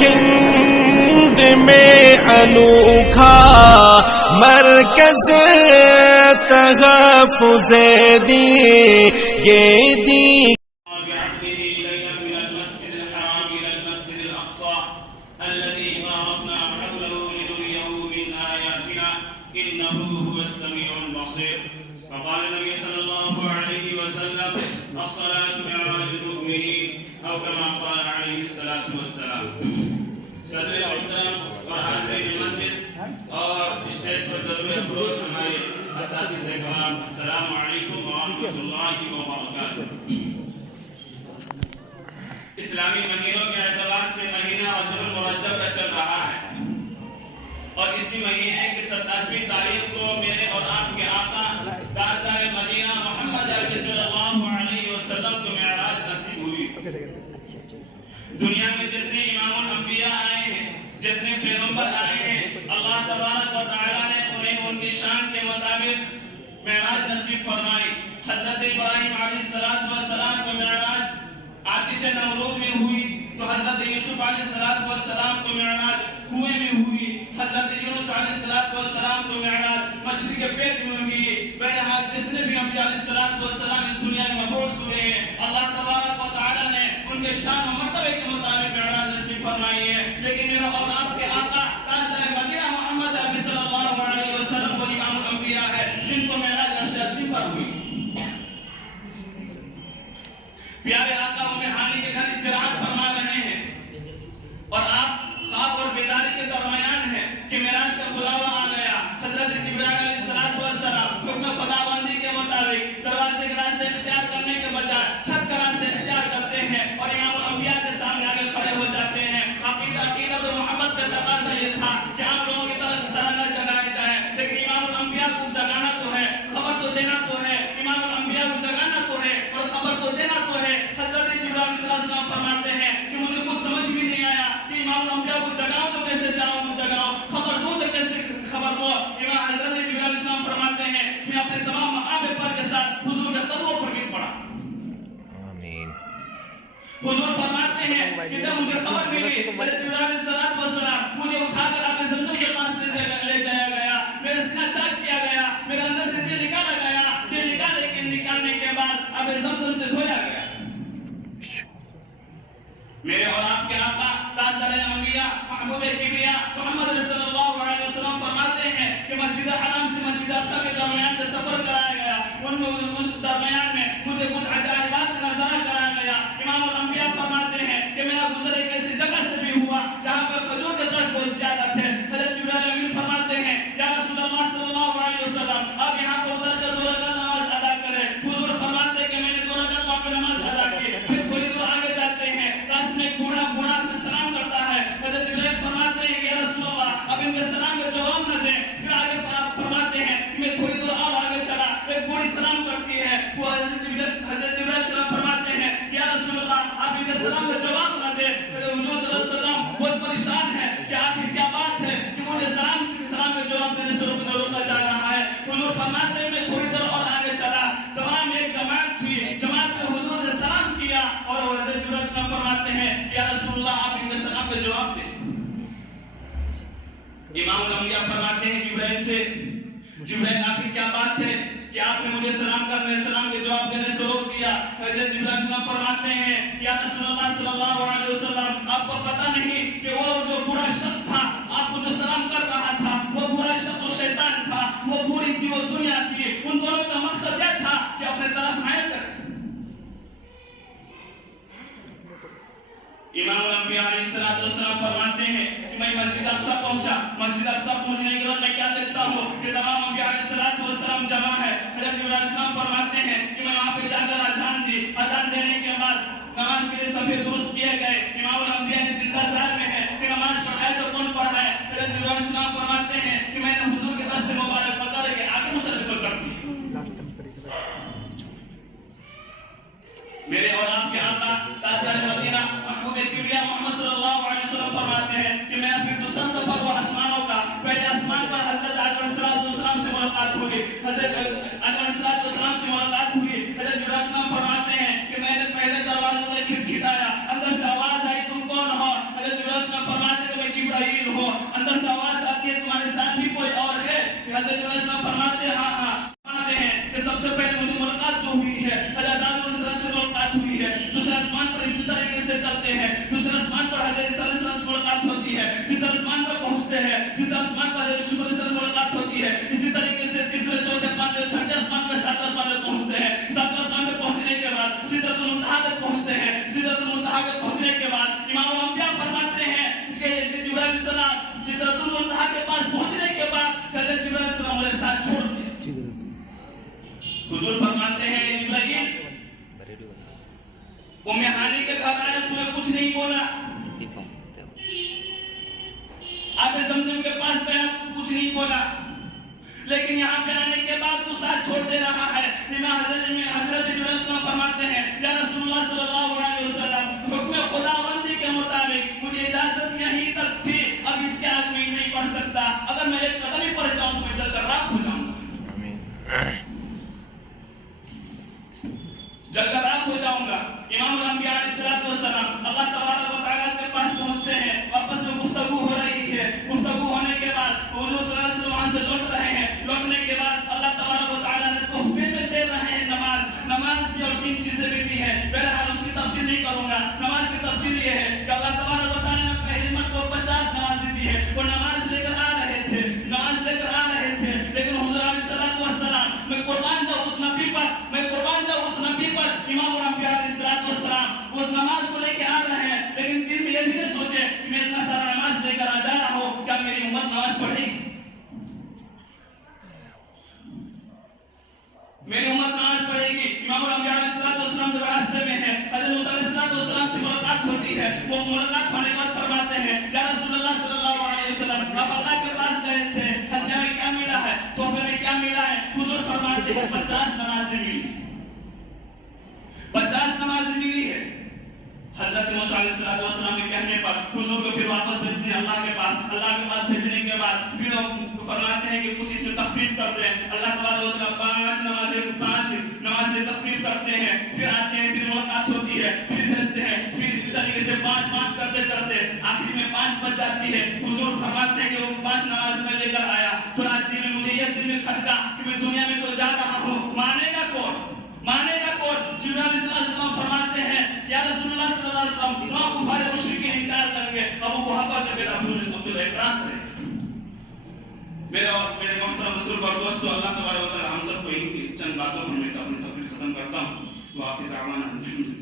ہند میں انوکھا مرکز تحفظ دین یہ دین فقال النبي صلى الله عليه وسلم الصلاة معراج المؤمنين أو كما قال عليه الصلاة والسلام. صدر محترم اور حاضرین مجلس اور اسٹیج پر جلوے افروز ہمارے اساتذہ کرام، السلام علیکم ورحمۃ اللہ وبرکاتہ. اسلامی مہینوں کے اعتبار سے مہینہ رجب المرجب کا چل رہا ہے اور اسی مہینے کی 27ویں تاریخ کو میرے اور آپ کے آقا تاجدار مدینہ محمد عربی صلی اللہ علیہ وسلم کو معراج نصیب ہوئی. دنیا میں جتنے امام الانبیاء آئے ہیں، جتنے پیغمبر آئے ہیں، اللہ تبارک و تعالیٰ نے انہیں ان کی شان کے مطابق معراج نصیب فرمائی. حضرت ابراہیم علیہ السلام کو معراج آتش نمرود میں ہوئی تو حضرت یوسف علیہ السلام کو معراج کنویں میں ہوئی. حضرت یونس علیہ السلام کو معراج مچھلی کے پیٹ میں ہوئی. بہرحال جتنے بھی انبیاء علیہ السلام اس دنیا میں مبعوث ہوئے ہیں، اللہ تبارک و تعالیٰ نے ان کے شان و مرتبے کے مطابق معراج نصیب فرمائی ہے. لیکن میرا اور آپ کے آقا تاجدار مدینہ محمد عربی صلی اللہ علیہ وسلم وہ امام الانبیاء ہے جن کو معراج عرش عظیم پر ہوئی. پیارے آقا ہانی کے گھر استراحت فرما رہے ہیں اور آپ خواب اور بیداری کے درمیان ہیں کہ معراج کا بلاوا آ گیا. حضرت جبرائیل علیہ السلام حکم خداوندی کے مطابق دروازے کا راستہ اختیار کرنے کے بجائے چھت کا راستہ اختیار کرتے ہیں اور امام الانبیاء کے سامنے آگے کھڑے ہو جاتے ہیں. عقیدت محمد کا تقاضا یہ تھا کہ عام لوگوں کی طرح نہ جگائے جائیں، لیکن امام الانبیاء کو جگانا تو ہے، خبر تو دینا تو ہے. امام الانبیاء کو جگانا تو ہے اور خبر تو دینا تو ہے. حضرت جبرائیل علیہ السلام فرماتے ہیں کہ مجھے کچھ سمجھ بھی نہیں آیا کہ امام الانبیاء کو جگاؤ تو کیسے جگاؤ، خبر دو تو کیسے خبر دو. امام حضرت جبرائیل علیہ السلام فرماتے ہیں میں اپنے تمام مقابر پر کے ساتھ حضور کے قدموں پر گر پڑا. حضور فرماتے ہیں کہ جب مجھے خبر ملی حضرت جبرائیل علیہ السلام مجھے اٹھا کر آپ زمزم کے پاس لے جایا گیا، میرا سینہ چاک کیا گیا، میرے اندر سے دل نکالا گیا. دل نکالنے کے بعد اب زمزم سے دھویا گیا. میرے اور آپ کے آقا تاجدار انبیاء محبوب کبریا محمد صلی اللہ علیہ وسلم فرماتے ہیں کہ مسجد حرام سے مسجد اقصی کے درمیان کا سفر کرایا گیا. اس درمیان میں مجھے کچھ عجائبات کا نظارہ کرایا گیا. امام الانبیاء فرماتے ہیں کہ میرا گزر ایک ایسی جگہ سے بھی ہوا جہاں پر کھجور کے درخت بہت زیادہ تھے. حضرت جبرائیل امین فرماتے ہیں یا رسول اللہ صلی اللہ علیہ وسلم آپ یہاں پر اتر کر 2 رکعت نماز ادا کریں. حضور فرماتے ہیں کہ میں نے 2 رکعت وہاں پہ نماز ادا کی. پھر تھوڑی دور آگے جاتے ہیں، راستے میں ایک بوڑھا سے سلام کرتا ہے. حضرت جبرائیل فرماتے ہیں کہ یا رسول اللہ اب ان کے سلام کا جواب نہ دیں. پھر آگے فرماتے ہیں کہ میں تھوڑی دور اور آگے چلا، ایک بوڑھی سلام کرتی ہے. وہ حضرت جبرائیل سلام فرماتے ہیں کہ یا رسول اللہ آپ ان کے سلام کا جواب نہ دیں. حضور صلی اللہ علیہ وسلم بہت پریشان ہے کہ آخر کیا بات ہے کہ مجھے سلام کا جواب دینے سے روکا جا رہا ہے. حضور فرماتے ہیں میں تھوڑی دور اور آگے چلا، تمام ایک جماعت تھی، جماعت نے حضور سے سلام کیا اور حضرت جبرائیل سلام فرماتے ہیں کہ یا رسول اللہ آپ ان کے سلام کا جواب دیں. امام الانبیاء فرماتے ہیں جبرائیل سے جبرائیل آخر کیا بات ہے کہ آپ نے مجھے سلام کے جواب دینے سے روک دیا. حضرت جبرائیل السلام فرماتے ہیں یا رسول اللہ صلی اللہ علیہ وسلم آپ کو پتہ نہیں کہ وہ جو برا شخص تھا آپ کو جو سلام کر رہا تھا وہ برا شخص و شیطان تھا، وہ بری تھی، وہ دنیا تھی. ان دونوں کا مقصد یہ تھا کہ اپنے طرف مائل کریں. امام الانبیاء علیہ السلام فرماتے ہیں کہ میں مسجد اقصی پہنچا. مسجد اقصی پہنچنے کے بعد میں کیا دیکھتا ہوں کہ تمام انبیاء علیہ السلام جمع ہے. حضرت جبرائیل علیہ السلام فرماتے ہیں کہ میں وہاں پہ جا کر اذان دی. اذان دینے کے بعد نماز کے لیے صفیں درست کیے گئے. امام الانبیاء اس انتظار میں ہے کہ نماز پڑھائے تو کون پڑھائے. حضرت جبرائیل علیہ السلام فرماتے ہیں کہ میں نے حضور کے دست مبارک پکڑ کے آگے مصرف کر دی. میرے اور آپ کے آقا تاجدار مدینہ محبوب کبریا محمد صلی اللہ علیہ وسلم فرماتے ہیں کہ میرا پھر دوسرا سفر ہوا آسمانوں کا. پہلے آسمان پر حضرت آدم علیہ السلام سے ملاقات ہوئی. حضرت آدم علیہ السلام سے ملاقات ہوئی. حضرت جبرائیل السلام فرماتے ہیں کہ میں نے پہلے دروازے سے کھٹکھٹایا، اندر سے آواز آئی تم کون ہو. حضرت جبرائیل السلام ہیں, دوسرے آسمان پر حضرت عیسیٰ علیہ السلام سے ملاقات ہوتی ہے, جس آسمان پر پہنچتے ہیں, جس آسمان پر حضرت یوسف علیہ السلام سے ملاقات ہوتی ہے, اسی طریقے سے تیسرے چوتھے پانچویں چھٹے آسمان پہ ساتویں آسمان پہ پہنچتے ہیں. ساتویں آسمان پہ پہنچنے کے بعد سدرۃ المنتہا تک پہنچتے ہیں. سدرۃ المنتہا تک پہنچنے کے بعد امام الانبیاء فرماتے ہیں کہ جبرائیل علیہ السلام سدرۃ المنتہا کے پاس پہنچنے کے بعد حضرت جبرائیل علیہ السلام میرے ساتھ چھوڑ دیا. حضور فرماتے ہیں جبرائیل ام ہانی کے گھر آیا, تمہیں کچھ نہیں بولا, آپ زمزم کے پاس گیا کچھ نہیں بولا, لیکن یہاں پہ آنے کے بعد تو ساتھ چھوڑ دے رہا ہے. حضرت جبرائیل علیہ السلام فرماتے ہیں یا رسول اللہ صلی اللہ علیہ وسلم, حکم خداوندی کے مطابق مجھے اجازت یہیں تک تھی, اب اس کے آگے میں نہیں پڑھ سکتا, اگر میں ایک قدم ہی پڑھ جاؤں تو میں چل کر راکھ ہو جاؤں گا, جل کر راکھ ہو جاؤں گا. امام الانبیاء علیہ السلام اللہ تبارک و تعالیٰ کے پاس پہنچتے ہیں, واپس میں گفتگو ہو رہی ہے. گفتگو ہونے کے بعد حضور صلی اللہ علیہ وسلم وہاں سے لوٹ رہے ہیں. لوٹنے کے بعد اللہ تبارک و تعالیٰ نے تحفے میں دے رہے ہیں نماز. نماز بھی اور 3 چیزیں بھی دی ہیں, بہرحال اس کی تفصیل نہیں کروں گا. نماز کی تفصیل یہ ہے کہ اللہ تبارک و تعالیٰ نے پہلی مرتبہ 50 نمازیں دی ہے. وہ نماز لے کر آ رہے تھے, نماز لے کر آ رہے تھے, لیکن حضور علیہ السلام میں قربان جاؤں اس نبی پر, میں قربان جاؤں اس نبی پر. امام الانبیاء علیہ السلام اس نماز کو لے کے آ رہے ہیں, لیکن دل میں یہ بھی نہیں سوچے میں اتنا سارا نماز لے کر آ جا رہا ہوں, کیا میری امت نماز پڑھے گی, میری امت نماز پڑھے گی. امام الانبیاء علیہ السلام جب راستے میں ہیں, حضرت موسیٰ علیہ السلام سے ملاقات ہوتی ہے. وہ ملاقات ہونے کے بعد فرماتے ہیں یا رسول اللہ صلی اللہ علیہ وسلم, آپ اللہ کے پاس گئے تھے, ہدیہ میں کیا ملا ہے, تحفے میں کیا ملا ہے؟ حضور فرماتے ہیں 50 نمازیں ملی, 50 نمازیں ملی ہے. حضرت موسیٰ علیہ السلام کے کہنے پر حضور کو پھر واپس بھیجتے ہیں اللہ کے پاس. اللہ کے پاس بھیجنے کے بعد پھر فرماتے ہیں کہ کچھ اس میں تخفیف کر دیں. اللہ تبارک و تعالیٰ 5 نمازیں تخفیف کرتے ہیں. پھر آتے ہیں, پھر ملاقات ہوتی ہے, پھر بھیجتے ہیں, پھر اسی طریقے سے 5 کرتے کرتے آخری میں 5 بچ جاتی ہے. حضور فرماتے ہیں کہ وہ 5 نمازیں میں لے کر آیا, تو رات دن میں مجھے یہ دل میں کھٹکا کہ میں دنیا میں تو جا رہا ہوں, مانے گا کون, مانے گا کون؟ جبرائیل علیہ السلام فرماتے ہیں یا رسول اللہ صلی اللہ علیہ وسلم, تمام کفار مشرکین انکار کریں گے, ابو قحافہ کے بیٹا عبداللہ اقرار کریں. میرے محترم بزرگ اور دوستو, اللہ تبارک و تعالی ہم سب کو ان چند باتوں پر میں اپنی تقریر ختم کرتا ہوں. وآخر دعوانا الحمدللہ.